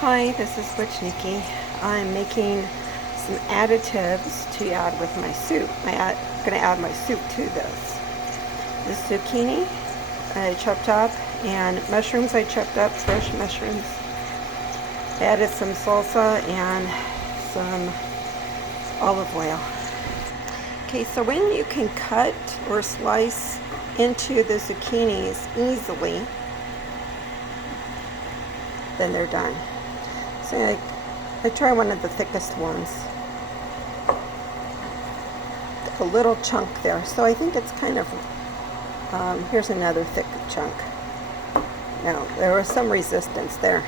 Hi, this is Witch Nikki. I'm making some additives to add with my soup. I'm going to add my soup to this. This zucchini I chopped up, and mushrooms I chopped up, fresh mushrooms. I added some salsa and some olive oil. Okay, so when you can cut or slice into the zucchinis easily, then they're done. So I try one of the thickest ones. A little chunk there, so I think it's kind of, here's another thick chunk. Now, there was some resistance there.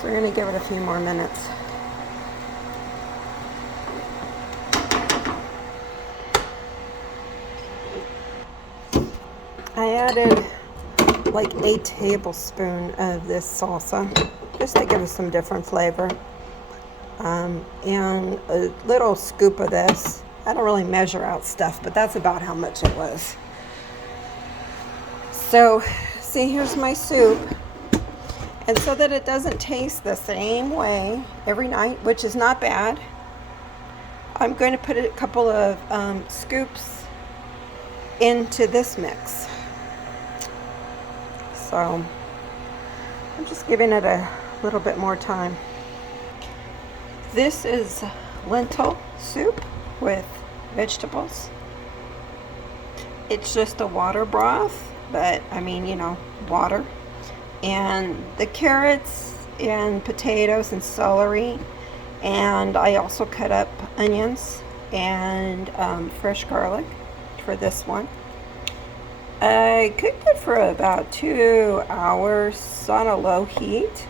So we're going to give it a few more minutes. I added like a tablespoon of this salsa, just to give us some different flavor. And a little scoop of this. I don't really measure out stuff, but that's about how much it was. So, see, here's my soup. And so that it doesn't taste the same way every night, which is not bad, I'm going to put a couple of scoops into this mix. So I'm just giving it a little bit more time. This is lentil soup with vegetables. It's just a water broth, but I mean, you know, water. And the carrots and potatoes and celery. And I also cut up onions and fresh garlic for this one. I cooked it for about 2 hours on a low heat.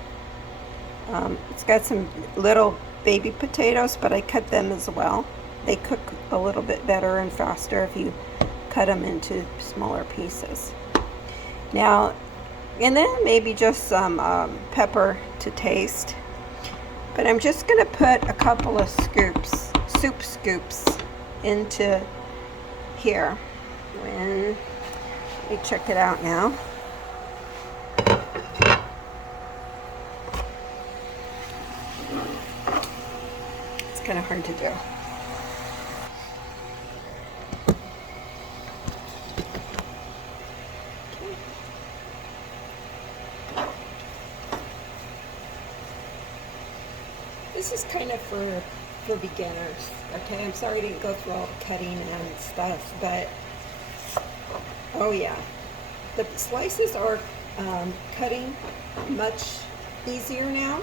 It's got some little baby potatoes, but I cut them as well. They cook a little bit better and faster if you cut them into smaller pieces. Now, and then maybe just some pepper to taste. But I'm just going to put a couple of soup scoops into here. Let me check it out now. It's kind of hard to do. This is kind of for beginners, okay? I'm sorry I didn't go through all the cutting and stuff, but oh yeah, the slices are cutting much easier now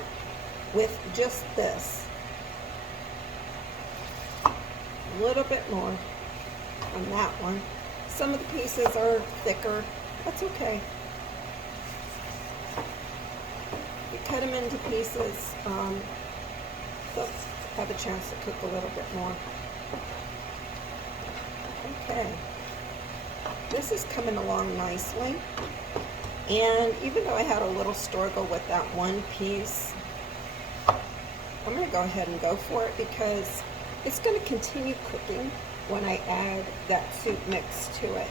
with just this. A little bit more on that one. Some of the pieces are thicker. That's okay. You cut them into pieces, they'll have a chance to cook a little bit more. Okay. This is coming along nicely, and even though I had a little struggle with that one piece, I'm going to go ahead and go for it because it's going to continue cooking when I add that soup mix to it.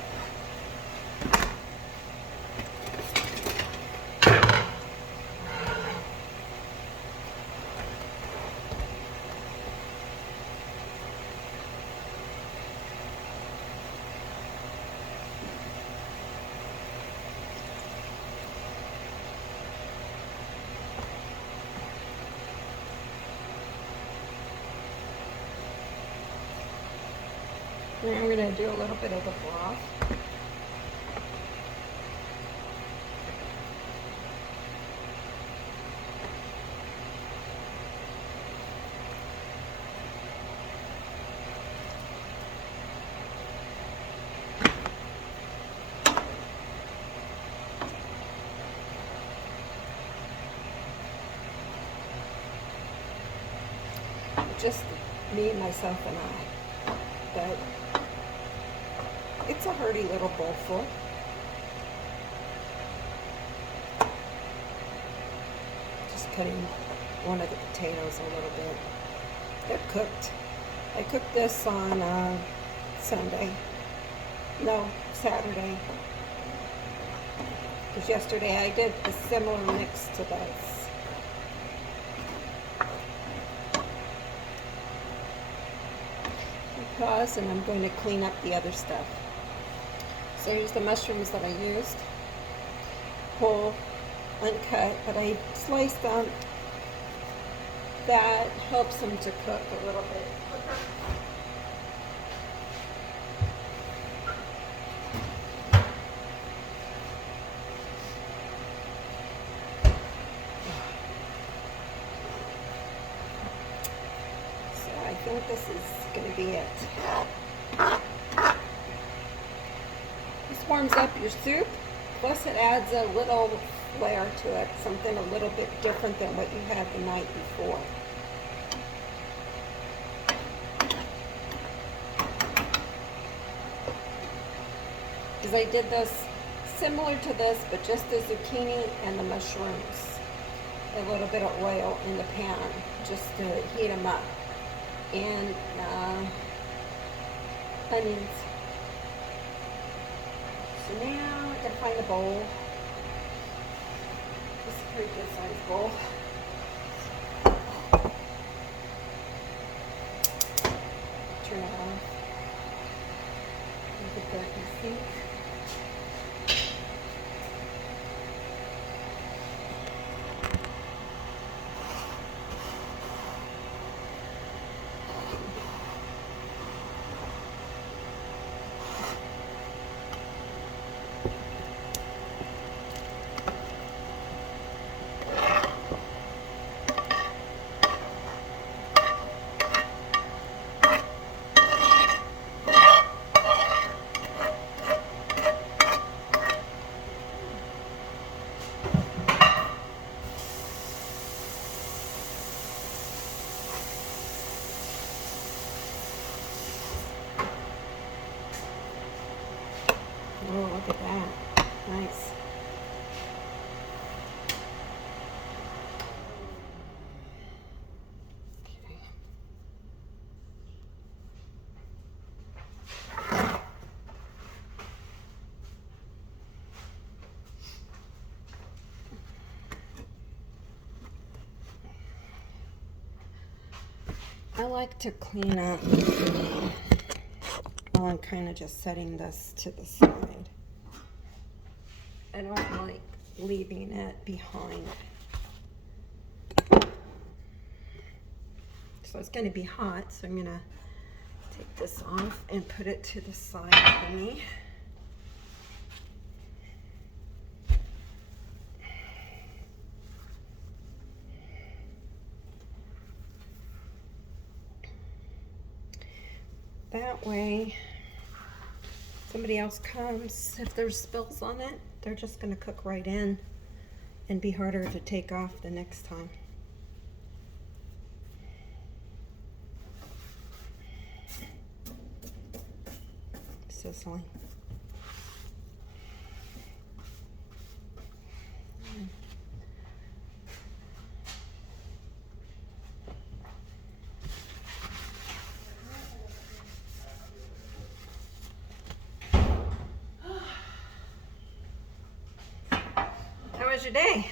Now I'm going to do a little bit of the broth. Just me, myself, and I. But it's a hearty little bowl full. Just cutting one of the potatoes a little bit. They're cooked. I cooked this on Saturday. because yesterday I did a similar mix to this. Pause, and I'm going to clean up the other stuff. So here's the mushrooms that I used, whole, uncut, but I sliced them. That helps them to cook a little bit quicker. So I think this is going to be it. This warms up your soup, plus it adds a little flair to it, something a little bit different than what you had the night before. Because I did this similar to this, but just the zucchini and the mushrooms. A little bit of oil in the pan just to heat them up. And onions. So now I gotta find a bowl. This is a pretty good sized bowl. Turn it off. Put that in the sink. Oh, look at that. Nice. I like to clean up while I'm kind of just setting this to the side. I don't like leaving it behind. So it's going to be hot, so I'm going to take this off and put it to the side for me. That way, somebody else comes, if there's spills on it, they're just going to cook right in and be harder to take off the next time. Sizzling. How was your day?